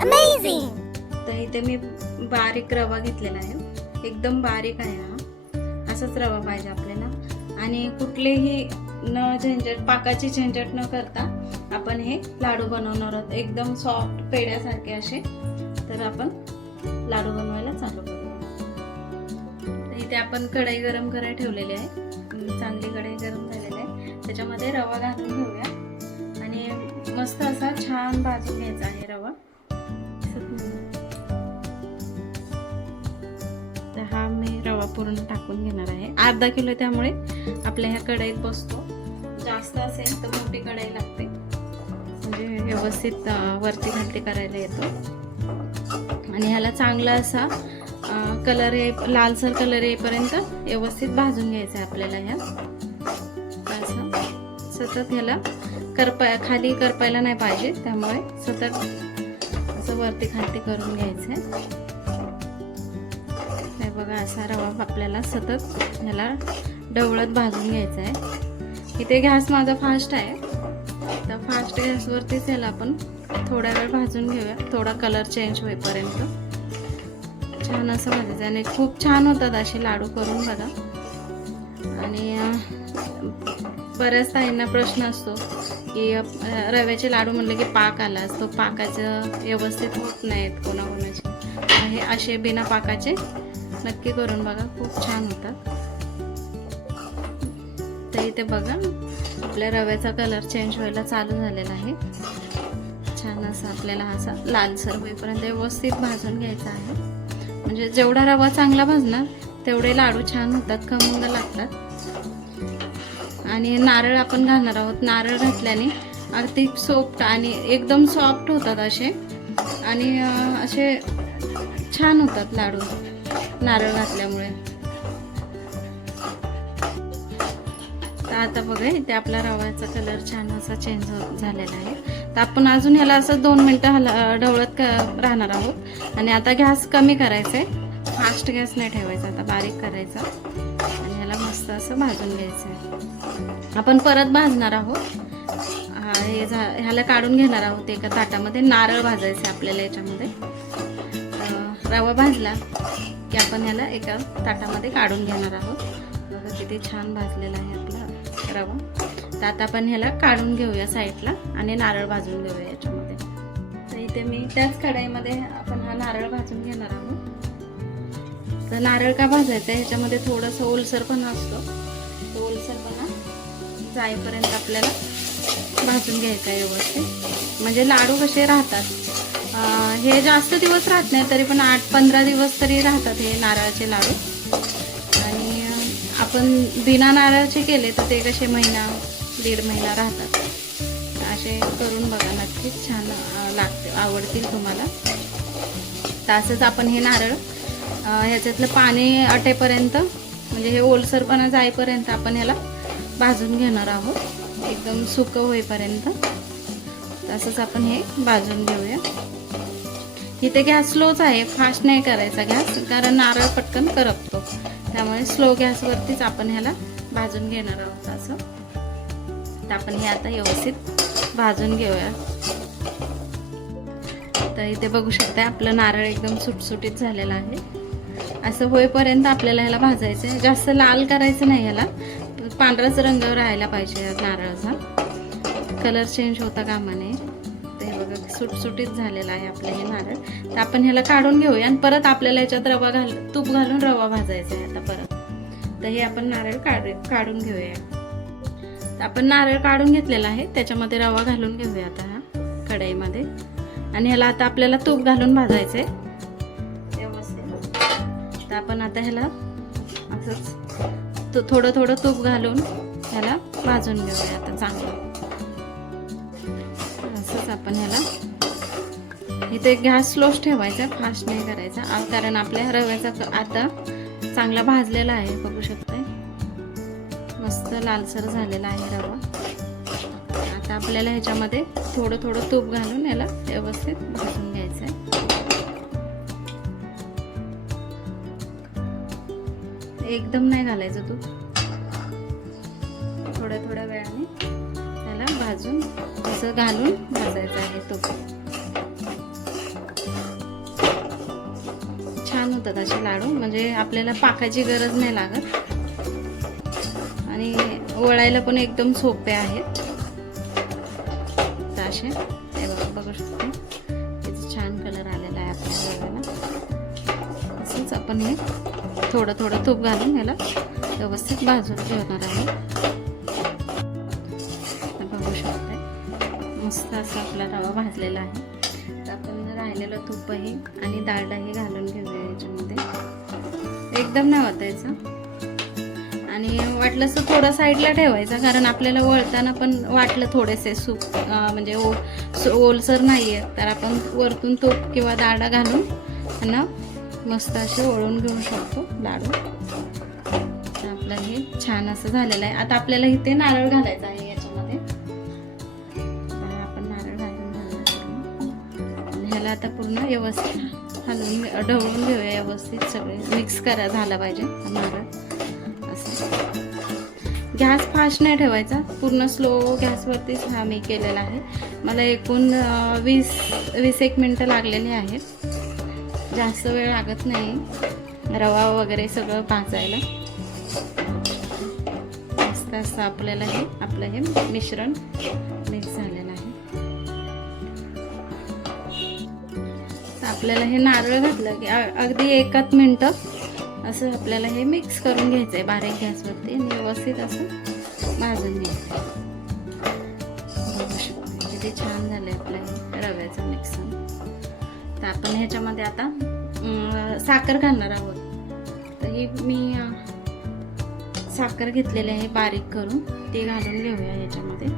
Amazing. तर इथे मी बारीक रवा घेतलेला आहे, एकदम बारीक आहे हा. असाच रवा पाहिजे आपल्याला. आणि कुठलेही न झंझट, पाकाची झंझट न करता आपण हे लाडू बनवणार आहोत, एकदम सॉफ्ट पेड्यासारखे असे. तर आपण लाडू बनवायला चालू करूया. इथे आपण कढई गरम करायला ठेवलेली आहे, चांगली कढई गरम झालेली आहे. त्याच्यामध्ये रवा घालून घेऊया आणि मस्त असा छान भाजून घ्यायचा आहे रवा. तर हा मी रवा पूर्ण टाकून घेणार आहे. अर्धा किलो, त्यामुळे आपल्या ह्या कढईत बसतो. जास्त असेल तर मोठी कढई लागते, म्हणजे व्यवस्थित वरती खालती करायला येतो. आणि ह्याला चांगला असा कलर लालसर कलर येईपर्यंत व्यवस्थित भाजून घ्यायचं आहे आपल्याला. ह्या असं सतत ह्याला खाली करपायला नाही पाहिजे, त्यामुळे सतत असं वरती खालती करून घ्यायचं आहे. हे बघा, असा रवा आपल्याला सतत ह्याला ढवळत भाजून घ्यायचा आहे. इथे गॅस माझा फास्ट आहे, तर फास्ट गॅसवरतीच ह्याला आपण थोडा वेळ भाजून घेऊया, थोडा कलर चेंज होईपर्यंत. छान असं भाजायचं आणि खूप छान होतात असे लाडू करून बघा. आणि बऱ्याच ताईंना प्रश्न असतो की रव्याचे लाडू म्हणले की पाक आला असतो, पाकाचं व्यवस्थित होत नाहीत कोणाकोणाचे. हे असे बिना पाकाचे नक्की करून बघा, खूप छान होतात. तर इथे बघा, आपल्या रव्याचा कलर चेंज व्हायला चालू झालेला आहे. छान असं आपल्याला असा लालसर होईपर्यंत व्यवस्थित भाजून घ्यायचा आहे. म्हणजे जेवढा रवा चांगला भाजणार तेवढे लाडू छान होतात, खमंग लागतात. आणि नारळ आपण घालणार आहोत. नारळ घातल्याने अगदी सॉफ्ट आणि एकदम सॉफ्ट होतात असे, आणि असे छान होतात लाडू नारळ घातल्यामुळे. तर आता बघा, इथे आपला रव्याचा कलर छान असा चेंज झालेला आहे. तर आपण अजून ह्याला असं 2 मिनटं ढवळत राहणार आहोत. आणि आता गॅस कमी करायचा आहे, फास्ट गॅस नाही ठेवायचा, आता बारीक करायचा. आणि ह्याला मस्त असं भाजून घ्यायचं आहे. आपण परत भाजणार आहोत. ह्याला काढून घेणार आहोत एका ताटामध्ये. नारळ भाजायचं आपल्याला याच्यामध्ये. रवा भाजला की आपण ह्याला एका ताटामध्ये काढून घेणार आहोत. बघा किती छान भाजलेला आहे आपला रवा. तर आता आपण ह्याला काढून घेऊया साईडला आणि नारळ भाजून घेऊया याच्यामध्ये. तर इथे मी त्याच कढईमध्ये आपण हा नारळ भाजून घेणार आहोत. तर नारळ का भाजायचं आहे, ह्याच्यामध्ये थोडंसं ओलसरपणा असतो. तो ओलसरपणा जाईपर्यंत आपल्याला भाजून घ्यायचा आहे व्यवस्थित. म्हणजे लाडू कसे राहतात, हे जास्त दिवस राहत नाही, तरी पण 8-15 दिवस तरी राहतात हे नारळाचे लाडू. आणि आपण बिना नारळाचे केले तर ते कसे महिना 1.5 महिना राहतात. असे करून बघा, नक्कीच छान लागते, आवडतील तुम्हाला. तर असंच आपण हे नारळ ह्याच्यातलं पाणी आटेपर्यंत, म्हणजे हे ओलसरपणा जाईपर्यंत आपण ह्याला भाजून घेणार आहोत, एकदम सुकं होईपर्यंत. तसंच आपण हे भाजून घेऊया. इथे गॅस स्लोच आहे, फास्ट नाही करायचा गॅस, कारण नारळ पटकन करपतो. त्यामुळे स्लो गॅसवरतीच आपण ह्याला भाजून घेणार आहोत असं. तर आपण हे आता व्यवस्थित भाजून घेऊया. तर इथे बघू शकता, आपलं नारळ एकदम सुटसुटीत झालेलं आहे. असं होईपर्यंत आपल्याला ह्याला भाजायचं आहे. जास्त लाल करायचं नाही, ह्याला पांढराच रंग राहायला पाहिजे नारळाचा, कलर चेंज होता कामा नये. ते बघा सुटसुटीत झालेला आहे आपलं हे नारळ. तर आपण ह्याला काढून घेऊया आणि परत आपल्याला ह्याच्यात तूप घालून रवा भाजायचा आहे आता परत. तर हे आपण नारळ काढून घेऊया. तर आपण नारळ काढून घेतलेला आहे, त्याच्यामध्ये रवा घालून घेऊया आता हा कढईमध्ये. आणि ह्याला आता आपल्याला तूप घालून भाजायचं आहे व्यवस्थित. तर आपण आता ह्याला असंच थोडं थोडं तूप घालून ह्याला भाजून घेऊया आता चांगलं. असंच आपण ह्याला, इथे गॅस स्लोच ठेवायचा, फास्ट नाही करायचा, कारण आपल्या रव्याचा आता चांगला भाजलेला आहे. बघू शकताय, मस्त लालसर झालेला आहे रवा. आता आपल्याला ह्याच्यामध्ये थोडं थोडं तूप घालून याला व्यवस्थित भाजून घ्यायचं आहे. एकदम नाही घालायचं तूप, थोड्या थोड्या वेळाने त्याला भाजून असं घालून भाजायचं आहे तूप. होतात असे लाडू, म्हणजे आपल्याला पाकाची गरज नाही लागत आणि वळायला पण एकदम सोपे आहेत. तर असे हे बघू शकते, किती छान कलर आलेला आहे आपल्या रव्याला. असंच आपण हे थोडं थोडं तूप घालून याला व्यवस्थित भाजून ठेवणार आहे. बघू शकते मस्त असं आपला रवा भाजलेला आहे. तर आपण राहिलेलं तूपही आणि डालडाही घालून घेऊया याच्यामध्ये. एकदम नाही ओतायचं आणि वाटलं तर थोडं साईडला ठेवायचं, कारण आपल्याला वळताना पण वाटलं थोडेसे सूप म्हणजे ओलसर नाही आहे तर आपण वरतून तूप किंवा डालडा घालून त्यांना मस्त असे वळून घेऊ शकतो लाडू. तर आपलं हे छान असं झालेलं आहे. आता आपल्याला इथे नारळ घालायचा आहे याच्यामध्ये. आपण नारळ घालून घालून ह्याला आता पूर्ण व्यवस्थित हलवून ढवळून घेऊया. व्यवस्थित सगळे मिक्स झाला पाहिजे नारळ. असं गॅस फास्ट नाही ठेवायचा, पूर्ण स्लो गॅसवरतीच हा मी केलेला आहे. मला एकूण 20-21 मिनटं लागलेली आहेत. जास्त वेळ लागत नाही रवा वगैरे सगळं भाजायला. मस्त असं आपल्याला आपलं हे मिश्रण मिक्स झालेलं आहे. आपल्याला हे नारळ घातलं की अगदी 1 मिनिट असं आपल्याला हे मिक्स करून घ्यायचं आहे बारीक गॅसवरती आणि व्यवस्थित असं भाजून घ्यायचं. किती छान झालं आपलं हे रव्याचं मिक्सर. तर आपण ह्याच्यामध्ये आता साखर घालणार आहोत. तर ही मी साखर घेतलेली आहे बारीक करून, ते घालून घेऊया याच्यामध्ये.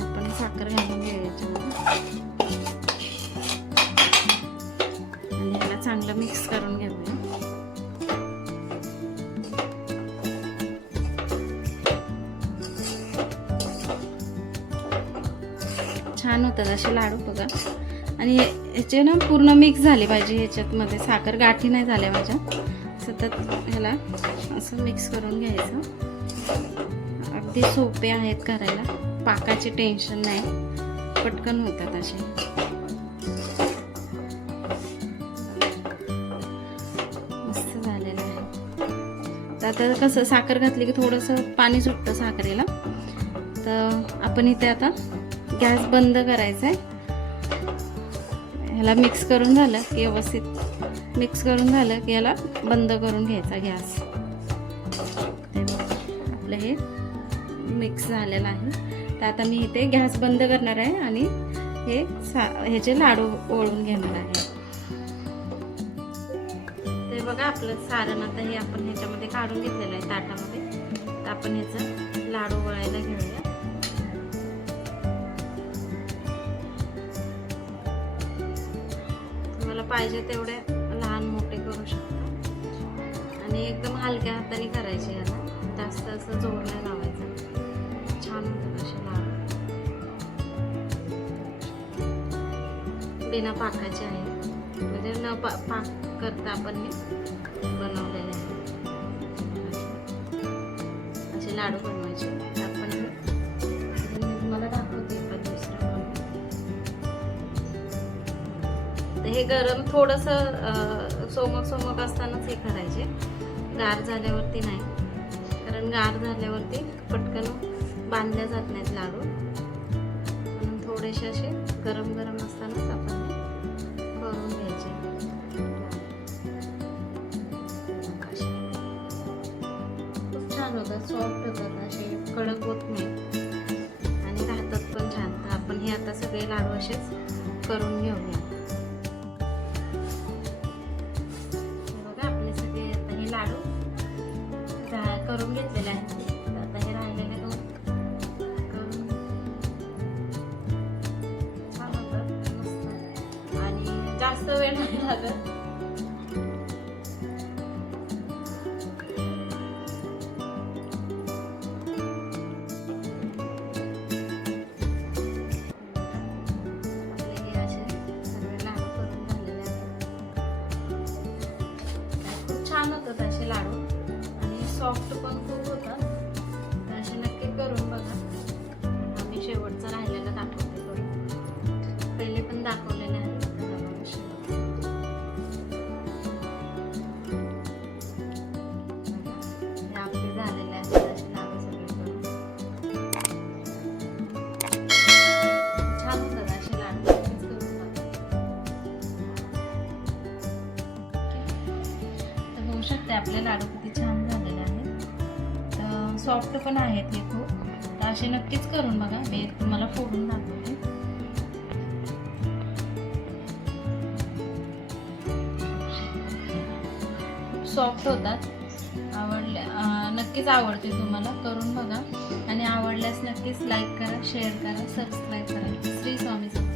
आपण साखर घालून घेऊया याच्यामध्ये आणि याला चांगलं मिक्स करून घेऊया. छान होतात असे लाडू बघा. आणि याचे ना पूर्ण मिक्स झाले पाहिजे ह्याच्यामध्ये, साखर गाठी नाही झाल्या माझ्या. सतत ह्याला असं मिक्स करून घ्यायचं. अगदी सोपे आहेत करायला, पाकाचे टेन्शन नाही, पटकन होतात असे. मस्त झालेलं आहे. तर आता कसं साखर घातली की थोडंसं पाणी सुटतं साखरेला. तर आपण इथे आता गॅस बंद करायचा आहे. ह्याला मिक्स करून झालं की व्यवस्थित मिक्स करून झालं की याला बंद करून घ्यायचा गॅस. आपलं हे मिक्स झालेलं आहे. तर आता मी इथे गॅस बंद करणार आहे आणि ह्याचे लाडू ओळून घेणार आहे. ते बघा आपलं सारण आता हे आपण ह्याच्यामध्ये काढून घेतलेलं आहे ताटामध्ये. तर आपण ह्याचं लाडू वळायला घेऊया. पाहिजे तेवढे लहान मोठे करू शकता आणि एकदम हलक्या हाताने करायचे. याला जास्त असं जोर नाही लावायचा. छान होतात असे लाडू, बिना पाकाचे आहे, म्हणजे न पाक करता आपण हे बनवलेले आहे. असे लाडू बनवायचे. आपण मला दाखवते पण दुसरं. हे गरम थोडंसं सोमक असतानाच हे करायचे, गार झाल्यावरती नाही, कारण गार झाल्यावरती पटकन बांधल्या जात नाहीत लाडू. म्हणून थोडेसे असे गरम असतानाच आपण करून घ्यायचे. खूप छान होतात, सॉफ्ट होतात, असे कडक होत नाही आणि राहतात पण छान. तर आपण हे आता सगळे लाडू असेच करून घेऊया. लाडू करून घेतलेले आहेत. आता हे राहिलेले करून छान होतं, मस्त आणि जास्त वेळ नाही लागत. आपले हे असे सगळे लाडू करून झालेले आहेत. खूप छान होतात असे लाडू आणि सॉफ्ट पण खूप होतात. तर असे नक्की करून बघा. आम्ही शेवटचं राहिलेलं दाखवते करून, पहिले पण दाखवलेले आहेत. आपले लाडू किती छान झालेले आहेत. तर सॉफ्ट पण आहेत हे खूप. तर असे नक्कीच करून बघा. मी तुम्हाला फोडून दाखवते. सॉफ्ट होतात. नक्कीच आवडते तुम्हाला. करून बघा आणि आवडल्यास नक्कीच लाईक करा, शेअर करा, सबस्क्राईब करा. श्री स्वामी समर्थ.